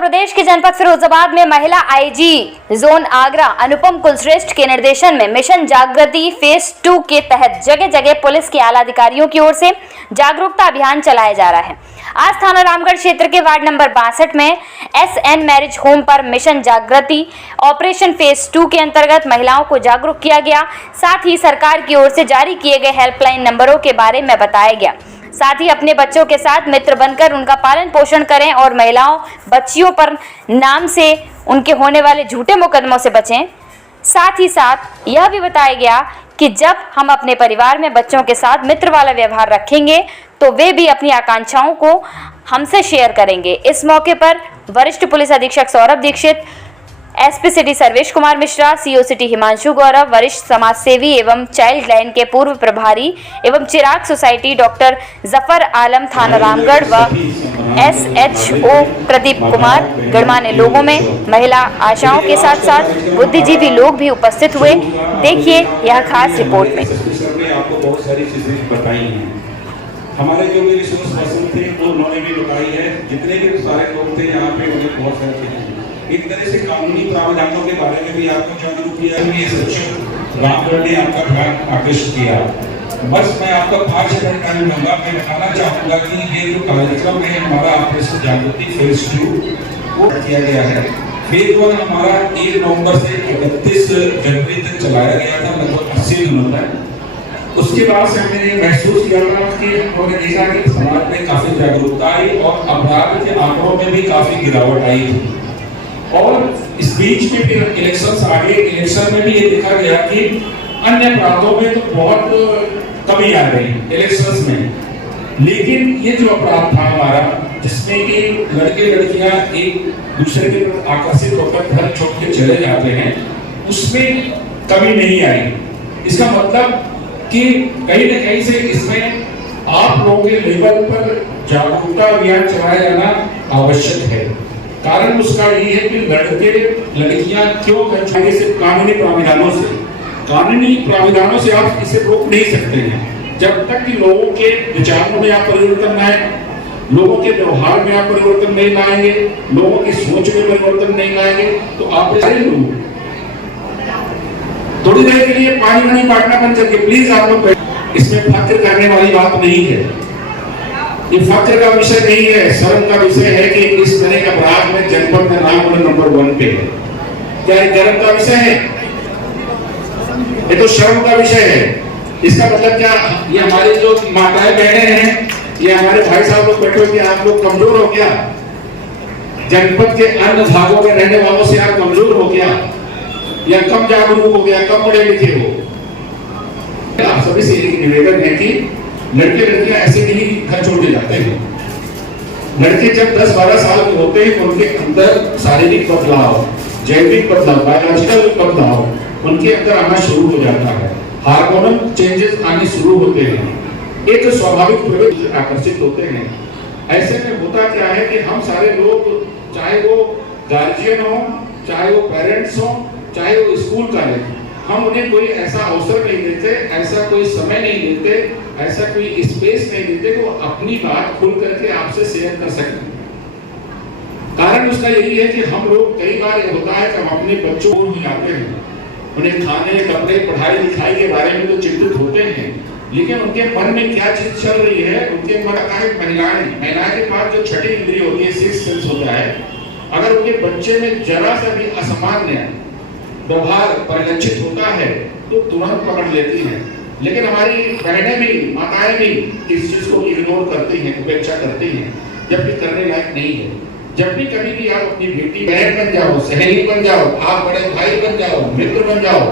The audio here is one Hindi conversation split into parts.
प्रदेश के जनपद फिरोजाबाद में महिला आईजी जोन आगरा अनुपम कुलश्रेष्ठ के निर्देशन में मिशन जागृति फेज 2 के तहत जगह जगह पुलिस के आला अधिकारियों की ओर से जागरूकता अभियान चलाया जा रहा है। आज थाना रामगढ़ क्षेत्र के वार्ड नंबर 62 में SN मैरिज होम पर मिशन जागृति ऑपरेशन फेज 2 के अंतर्गत महिलाओं को जागरूक किया गया। साथ ही सरकार की ओर से जारी किए गए हेल्पलाइन नंबरों के बारे में बताया गया। साथ ही अपने बच्चों के साथ मित्र बनकर उनका पालन पोषण करें और महिलाओं बच्चियों पर नाम से उनके होने वाले झूठे मुकदमों से बचें। साथ ही साथ यह भी बताया गया कि जब हम अपने परिवार में बच्चों के साथ मित्र वाला व्यवहार रखेंगे तो वे भी अपनी आकांक्षाओं को हमसे शेयर करेंगे। इस मौके पर वरिष्ठ पुलिस अधीक्षक Saurabh Dikshit, SP city Sarvesh Kumar Mishra, CO city Himanshu Gaurav, वरिष्ठ समाज सेवी एवं चाइल्ड लाइन के पूर्व प्रभारी एवं चिराग सोसाइटी डॉक्टर जफर आलम थाना रामगढ़ व SHO प्रदीप कुमार गणमान्य लोगों में महिला आशाओं के साथ साथ बुद्धिजीवी लोग भी उपस्थित हुए। देखिए यह खास रिपोर्ट में। आपको बहुत सारी चीजें बताई हैं। हमारे जो भी रिसोर्स पर्सन थे वो उन्होंने भी बताई है। जितने भी सारे लोग थे यहाँ पे उन्हें बहुत सारी चीजें एक तरह से कानूनी प्रावधानों के बारे में भी आपको जागरूक किया है। रामगढ़ ने आपका ध्यान आकर्षित किया। बस मैं आपका 5 मिनट टाइम लूंगा। मैं बताना चाहूंगा कि ये जो कार्यक्रम है हमारा ऑपरेशन जागृति फेज 2 वो किया गया है। फेज 1 हमारा 1 नवंबर से 31 जनवरी तक चलाया गया था, लगभग 80 दिनों तक। उसके बाद से हमने महसूस किया था कि हमने देखा कि समाज में काफी जागरूकता आई और अपराध के आंकड़ों में भी काफी गिरावट आई थी। और इस बीच में फिर इलेक्शंस आ गए। इलेक्शन में भी ये देखा गया कि अन्य अपराधों में तो बहुत कमी आ गई इलेक्शंस में, लेकिन ये जो अपराध था हमारा जिसमें कि लड़के लड़कियां एक दूसरे के प्रति आकर्षित होकर घर छोड़ के चले जाते हैं, उसमें कमी नहीं आई। इसका मतलब कि कहीं न कहीं से इसमें आप लोगों के लेवल पर जागरूकता अभियान चलाया जाना आवश्यक है। कारण उसका ये है कि लड़के लड़कियां क्यों घर छोड़ने से कानूनी प्रावधानों से आप इसे रोक नहीं सकते हैं। जब तक कि लोगों के विचारों में आप परिवर्तन न आए, लोगों के व्यवहार में आप परिवर्तन नहीं लाएंगे, लोगों की सोच में परिवर्तन नहीं लाएंगे तो आप लोग थोड़ी देर के लिए पानी नहीं बांटना बंद करके प्लीज आप लोग। इसमें फक्र करने वाली बात नहीं है, ये फक्र का विषय नहीं है, शर्म का विषय है कि इस तरह का अपराध में जनपद में रामगढ़ नंबर 1 पे है। क्या ये गर्व का विषय है? ये तो शर्म का विषय है। इसका मतलब क्या, ये हमारे जो माताएं बहनें हैं, ये हमारे भाई साहब लोग बैठे हो, आप लोग कमजोर हो क्या? जनपद के अन्य भागों में रहने वालों से आप कमजोर हो क्या, या कम जागरूक हो गया, कम पढ़े लिखे हो? आप सभी से एक निवेदन है कि लड़के लड़कियां ऐसे नहीं घर छोड़ के जाते हैं। लड़के जब 10-12 साल के होते हैं उनके अंदर शारीरिक बदलाव, जैविक बदलाव, बायोलॉजिकल बदलाव उनके अंदर आना शुरू हो जाता है। हार्मोनल चेंजेस आने शुरू होते हैं। एक स्वाभाविक प्रवृत्ति आकर्षित होते हैं। ऐसे में होता क्या है कि हम सारे लोग, चाहे वो गार्जियन हो, चाहे वो पेरेंट्स हो, चाहे वो स्कूल कॉलेज, हम उन्हें कोई ऐसा अवसर नहीं देते, ऐसा कोई समय नहीं देते, ऐसा कोई स्पेस नहीं देते कि वो अपनी बात खुल करके आपसे शेयर कर सकें। कारण उसका यही है कि हम लोग कई बार ये होता है कि हम अपने बच्चों को ही जाते हैं, उन्हें खाने, कपड़े, पढ़ाई लिखाई के बारे में तो चिंतित होते हैं, लेकिन उनके मन में क्या चीज चल रही है, उनके मन का है महिलाएं के पास जो छठी इंद्रिय होती है, सिक्स्थ सेंस होता है, अगर उनके बच्चे में जरा सा भी असामान्य व्यवहार परिलक्षित होता है तो तुरंत पकड़ लेती हैं। लेकिन हमारी बहनें भी, माताएं भी इस चीज को इग्नोर करती हैं, उपेक्षा करती हैं, जबकि करने लायक नहीं है। जब भी कभी भी आप अपनी बेटी बहन बन जाओ, सहेली बन जाओ, आप बड़े भाई बन जाओ, मित्र बन जाओ,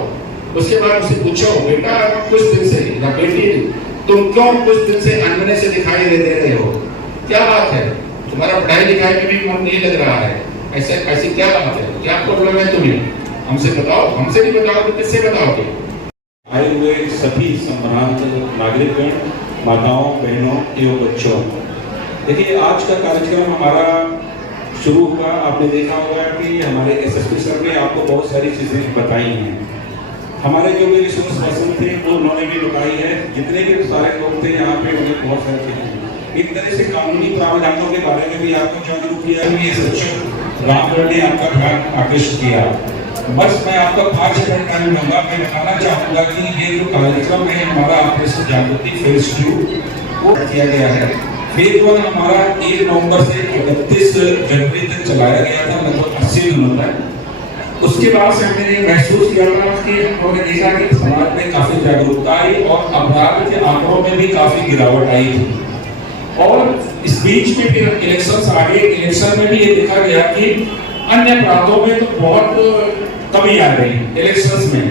उसके बाद उससे पूछो, बेटा कुछ दिन से, या बेटी तुम क्यों कुछ दिन से अनबने से दिखाई दे रहे हो? क्या बात है? तुम्हारा पढ़ाई लिखाई में भी मन नहीं लग रहा है, ऐसी क्या बात है? क्या प्रॉब्लम है तुम्हें? हमसे बताओ। हमसे नहीं बताओ तो किससे बताओगे? आए हुए सभी सम्मानित नागरिकगण, माताओं, बहनों एवं बच्चों, देखिए आज का कार्यक्रम हमारा शुरू हुआ। आपने देखा होगा कि हमारे SSP सर ने आपको बहुत सारी चीजें बताई हैं। हमारे जो भी रिसोर्स पर्सन थे वो उन्होंने भी बताई है। जितने भी सारे लोग थे यहाँ पे उन्हें बहुत सारी चीजें एक तरह से कानूनी प्रावधानों के बारे में भी आपको जागरूक किया है। रामगढ़ ने आपका ध्यान आकृष्ट किया। बस मैं आपका 5 मिनट टाइम लूंगा। मैं बताना चाहूंगा कि ये जो कार्यक्रम है हमारा ऑपरेशन जागृति फेज 2 वो किया गया है। फेज 1 हमारा 1 नवंबर से 31 जनवरी तक चलाया गया था, लगभग 80 दिनों तक। उसके बाद से हमने महसूस किया था कि हमने देखा कि समाज में काफी जागरूकता आई और अपराध के आंकड़ों में भी काफी गिरावट आई थी। और इस बीच में फिर इलेक्शन आ गए। इलेक्शन में भी ये देखा गया कि अन्य अपराधों में तो बहुत कमी आ गई इलेक्शंस में,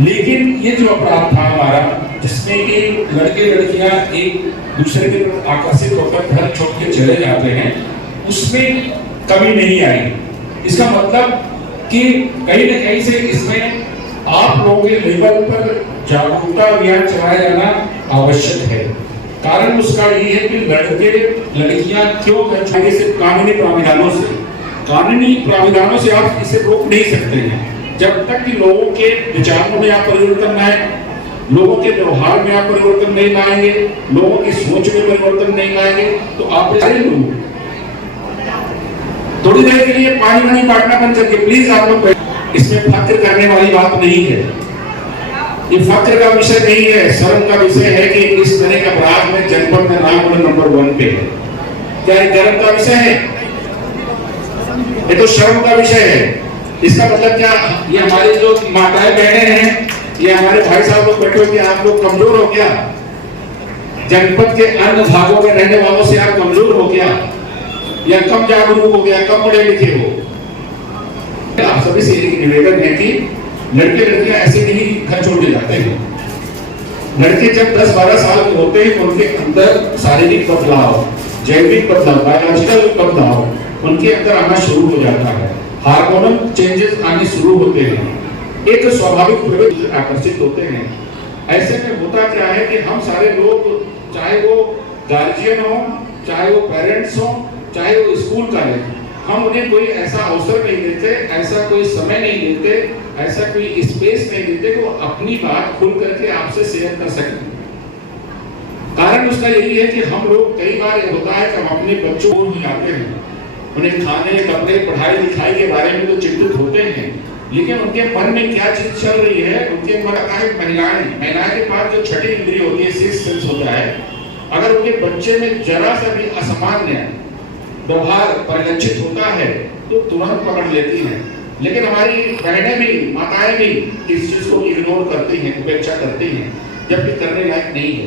लेकिन ये जो अपराध था हमारा जिसमें कि लड़के लड़कियां एक दूसरे के प्रति आकर्षित होकर घर छोड़ के चले जाते हैं, उसमें कमी नहीं आई। इसका मतलब कि कहीं न कहीं से इसमें आप लोगों के लेवल पर जागरूकता अभियान चलाया जाना आवश्यक है। कारण उसका ये है कि लड़के लड़कियां क्यों घर छोड़े से कानूनी प्राविधानों से आप इसे रोक नहीं सकते हैं। जब तक कि लोगों के विचारों में आप परिवर्तन लाए, लोगों के व्यवहार में आप परिवर्तन नहीं लाएंगे, लोगों की सोच में परिवर्तन नहीं लाएंगे, तो आप सारे लोग थोड़ी देर के लिए पानी वानी बांटना बंद करके प्लीज आप लोग, इसमें फक्र करने वाली बात नहीं है। ये फक्र का विषय नहीं है, शर्म का विषय है कि इस तरह का अपराध में जनपद में रामगढ़ नंबर 1 पे है। क्या ये गर्व का विषय है? ये तो शर्म का विषय है। इसका मतलब क्या, ये हमारी जो माताएं बहनें हैं, ये हमारे भाई साहब लोग बैठे हो, आप लोग कमजोर हो क्या? जनपद के अन्य भागों में रहने वालों से आप कमजोर हो क्या, या कम जागरूक हो गया, कम पढ़े लिखे हो? आप सभी से एक निवेदन है कि लड़के लड़कियां ऐसे नहीं घर छोड़ के जाते हैं। लड़के जब 10-12 साल के होते हैं, उनके अंदर शारीरिक बदलाव, जैविक बदलाव, बायोलॉजिकल बदलाव उनके अंदर आना शुरू हो जाता है। हार्मोनल चेंजेस आने शुरू होते हैं, एक स्वाभाविक प्रवृत्ति आकर्षित होते हैं। ऐसे में होता क्या है कि हम सारे लोग, चाहे वो गार्जियन हो, चाहे वो पेरेंट्स हो, चाहे वो स्कूल कॉलेज, हम उन्हें कोई ऐसा अवसर नहीं देते, ऐसा कोई समय नहीं देते, ऐसा कोई स्पेस नहीं देते कि वो अपनी बात खुल करके आपसे शेयर कर सकें। कारण उसका यही है कि हम लोग, कई बार ये होता है कि हम अपने बच्चों को ही आते हैं, उन्हें खाने, कपड़े, पढ़ाई लिखाई के बारे में तो चिंतित होते हैं, लेकिन उनके मन में क्या चीज चल रही है, उनके मन का है महिलाएं के पास जो छठी इंद्रिय होती है, सिक्स्थ सेंस होता है, अगर उनके बच्चे में जरा सा भी असामान्य व्यवहार परिलक्षित होता है तो तुरंत पकड़ लेती हैं। लेकिन हमारी बहनें भी, माताएं भी इस चीज को इग्नोर करती हैं, उपेक्षा करती हैं, जबकि करने लायक नहीं है।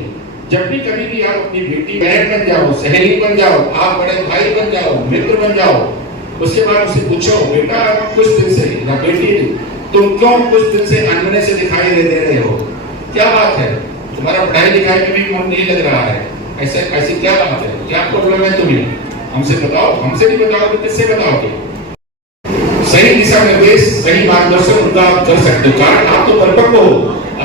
जब भी कभी भी आप अपनी बेटी बहन बन जाओ, सहेली बन जाओ, आप बड़े भाई बन जाओ, मित्र बन जाओ, उसके बाद उससे पूछो, बेटा कुछ दिन से, या बेटी तुम क्यों कुछ दिन से अनमने से दिखाई दे रहे हो, क्या बात है? तुम्हारा पढ़ाई लिखाई में भी मन नहीं लग रहा है, ऐसी क्या बात है, क्या प्रॉब्लम है तुम्हें? हमसे बताओ। हमसे नहीं बताओ तो किससे बताओगे? सही दिशा निर्देश, सही मार्गदर्शन उनका आप कर सकते हो। कारण आप तो परिपक्व हो,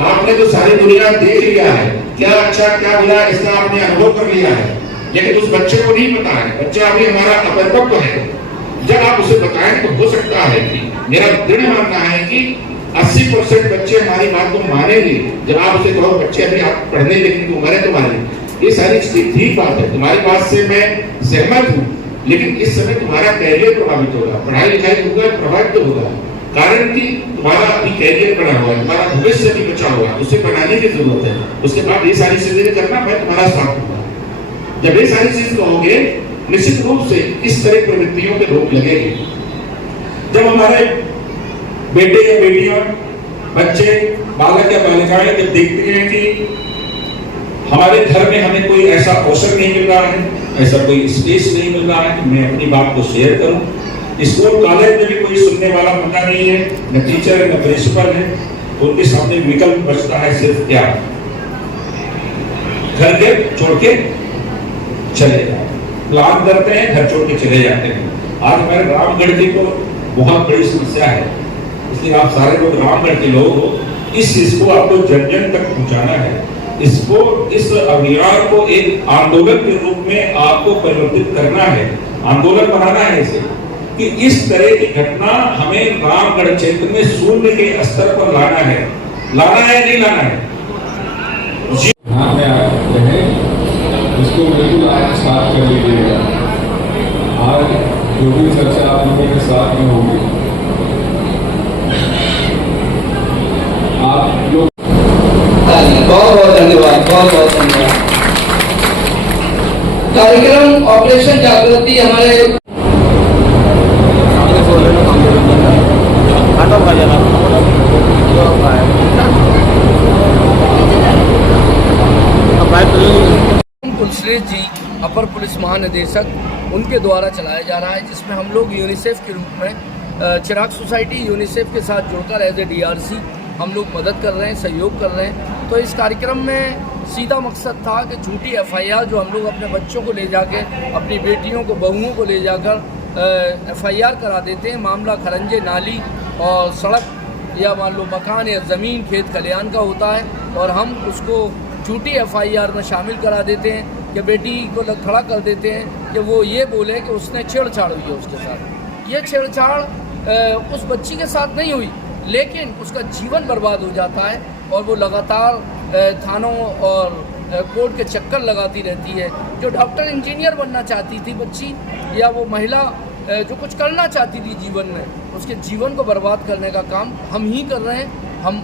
आपने तो सारी दुनिया देख लिया है, क्या अच्छा क्या बुरा इसका आपने अनुभव कर लिया है। लेकिन उस बच्चे को नहीं पता है, बच्चा अभी हमारा अपरिपक्व है। जब आप उसे बताएं तो हो सकता है कि, मेरा दृढ़ मानना है कि 80% बच्चे हमारी बात को मानेंगे। जब आप उसे कहो बच्चे अभी आप पढ़ने लिखने की उम्र है तुम्हारी, ये सारी ठीक बात है, तुम्हारी बात से मैं सहमत हूँ, लेकिन इस समय तुम्हारा कैरियर प्रभावित होगा, पढ़ाई लिखाई होगा, प्रभावित होगा। कारण कि तुम्हारा अभी कैरियर बना हुआ है, तुम्हारा भविष्य भी बचा हुआ है, उसे बनाने की जरूरत है। उसके बाद ये सारी चीजें करना मैं तुम्हारा साथ दूंगा। जब ये सारी चीज कहोगे, निश्चित रूप से इस तरह प्रवृत्तियों पे रोक लगेगी। जब हमारे बेटे या बेटियां, बच्चे, बालक या बालिकाएं जब देखते हैं कि हमारे घर में हमें कोई ऐसा अवसर नहीं मिल रहा है, ऐसा कोई स्पेस नहीं मिल रहा है कि मैं अपनी बात को शेयर करूं, स्कूल कॉलेज में भी कोई सुनने वाला बंदा नहीं है, न टीचर है, न प्रिंसिपल है, तो उनके सामने विकल्प बचता है सिर्फ क्या, घर के छोड़ के चले जाओ। प्लान करते हैं, घर छोड़ के चले जाते हैं। आज हमारे रामगढ़ की तो बहुत बड़ी समस्या है, इसलिए आप सारे लोग रामगढ़ के लोग हो, इस चीज को आपको जन जन तक पहुंचाना है। इसको, इस अभियान को एक आंदोलन के रूप में आपको परिवर्तित करना है, आंदोलन बनाना है इसे, कि इस तरह की घटना हमें रामगढ़ क्षेत्र में शून्य के स्तर पर लाना है नहीं लाना है। हाँ में आते हैं, इसको बिल्कुल आप स्टार्ट कर लीजिएगा। और जो भी चर्चा आप लोगों के साथ में होगी, आप लोग बहुत बहुत धन्यवाद, बहुत बहुत धन्यवाद। कार्यक्रम ऑपरेशन जागृति हमारे कुलश्रेष्ठ जी अपर पुलिस महानिदेशक, उनके द्वारा चलाया जा रहा है, जिसमें हम लोग यूनिसेफ के रूप में चिराग सोसाइटी यूनिसेफ के साथ जुड़कर एज ए DRC हम लोग मदद कर रहे हैं, सहयोग कर रहे हैं। तो इस कार्यक्रम में सीधा मकसद था कि झूठी FIR जो हम लोग अपने बच्चों को ले जाके, अपनी बेटियों को, बहुओं को ले जाकर FIR करा देते हैं, मामला खरंजे, नाली और सड़क या मान लो मकान या ज़मीन, खेत खलिहान का होता है, और हम उसको झूठी FIR में शामिल करा देते हैं कि बेटी को खड़ा कर देते हैं कि वो ये बोले कि उसने छेड़छाड़ हुई है उसके साथ। ये छेड़छाड़ उस बच्ची के साथ नहीं हुई, लेकिन उसका जीवन बर्बाद हो जाता है और वो लगातार थानों और कोर्ट के चक्कर लगाती रहती है। जो डॉक्टर इंजीनियर बनना चाहती थी बच्ची, या वो महिला जो कुछ करना चाहती थी जीवन में, उसके जीवन को बर्बाद करने का काम हम ही कर रहे हैं,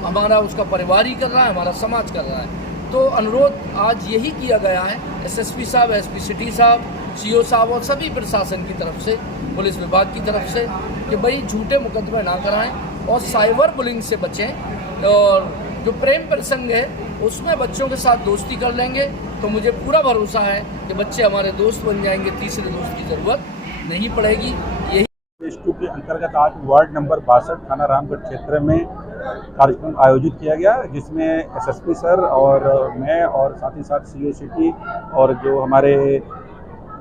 हमारा उसका परिवार ही कर रहा है, हमारा समाज कर रहा है। तो अनुरोध आज यही किया गया है SSP साहब, SP सिटी साहब, CO साहब और सभी प्रशासन की तरफ से, पुलिस विभाग की तरफ से, कि भाई झूठे मुकदमे ना कराएं और साइबर बुलिंग से बचें। और जो प्रेम प्रसंग है उसमें बच्चों के साथ दोस्ती कर लेंगे तो मुझे पूरा भरोसा है कि बच्चे हमारे दोस्त बन जाएंगे, तीसरे दोस्त की ज़रूरत नहीं पड़ेगी। यही फेज 2 के अंतर्गत आज वार्ड नंबर 62 थाना रामगढ़ क्षेत्र में कार्यक्रम आयोजित किया गया, जिसमें SSP सर और मैं और साथ ही साथ CO सिटी और जो हमारे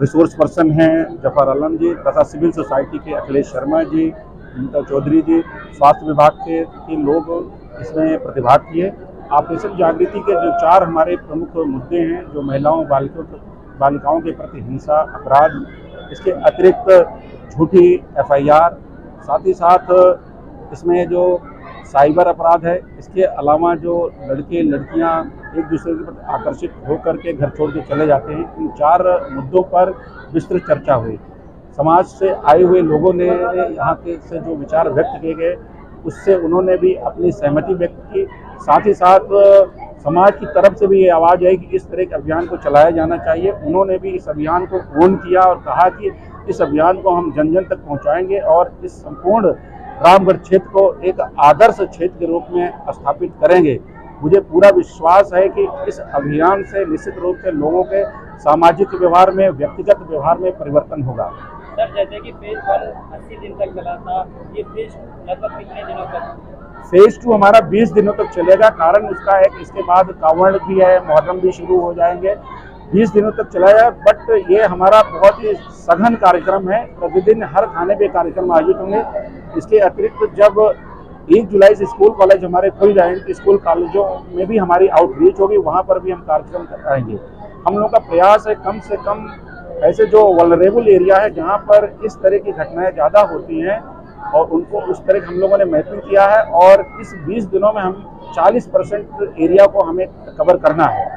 रिसोर्स पर्सन हैं जफर आलम जी तथा सिविल सोसाइटी के अखिलेश शर्मा जी, नीता चौधरी जी, स्वास्थ्य विभाग के लोग इसमें प्रतिभाग किए। ऑपरेशन जागृति के जो 4 हमारे प्रमुख मुद्दे हैं, जो महिलाओं बालिकाओं के प्रति हिंसा अपराध, इसके अतिरिक्त झूठी FIR, साथ ही साथ इसमें जो साइबर अपराध है, इसके अलावा जो लड़के लड़कियां एक दूसरे के प्रति आकर्षित होकर के घर छोड़ के चले जाते हैं, इन 4 मुद्दों पर विस्तृत चर्चा हुई। समाज से आए हुए लोगों ने यहाँ के से जो विचार व्यक्त किए गए, उससे उन्होंने भी अपनी सहमति व्यक्त की। साथ ही साथ समाज की तरफ से भी ये आवाज़ आई कि इस तरह के अभियान को चलाया जाना चाहिए। उन्होंने भी इस अभियान को ओन किया और कहा कि इस अभियान को हम जन जन तक पहुँचाएंगे और इस संपूर्ण रामगढ़ क्षेत्र को एक आदर्श क्षेत्र के रूप में स्थापित करेंगे। मुझे पूरा विश्वास है कि इस अभियान से निश्चित रूप से लोगों के सामाजिक व्यवहार में, व्यक्तिगत व्यवहार में परिवर्तन होगा। सर, जैसे कि फेज 1 80 दिन तक चला था, ये फेज लगभग कितने दिनों तक? फेज 2 हमारा 20 दिनों तक चलेगा। कारण उसका है कि इसके बाद कांवड़ भी है, मुहर्रम भी शुरू हो जाएंगे, 20 दिनों तक चलाया। बट ये हमारा बहुत ही सघन कार्यक्रम है, प्रतिदिन हर थाने पे कार्यक्रम आयोजित होंगे। इसके अतिरिक्त जब 1 जुलाई से स्कूल कॉलेज हमारे खुल जाएंगे तो स्कूल कॉलेजों में भी हमारी आउटरीच होगी, वहाँ पर भी हम कार्यक्रम कराएंगे। हम लोग का प्रयास है कम से कम ऐसे जो वल्नरेबल एरिया है, जहाँ पर इस तरह की घटनाएं ज़्यादा होती हैं, और उनको उस तरह हम लोगों ने मैपिंग किया है, और इस 20 दिनों में हम 40% एरिया को हमें कवर करना है।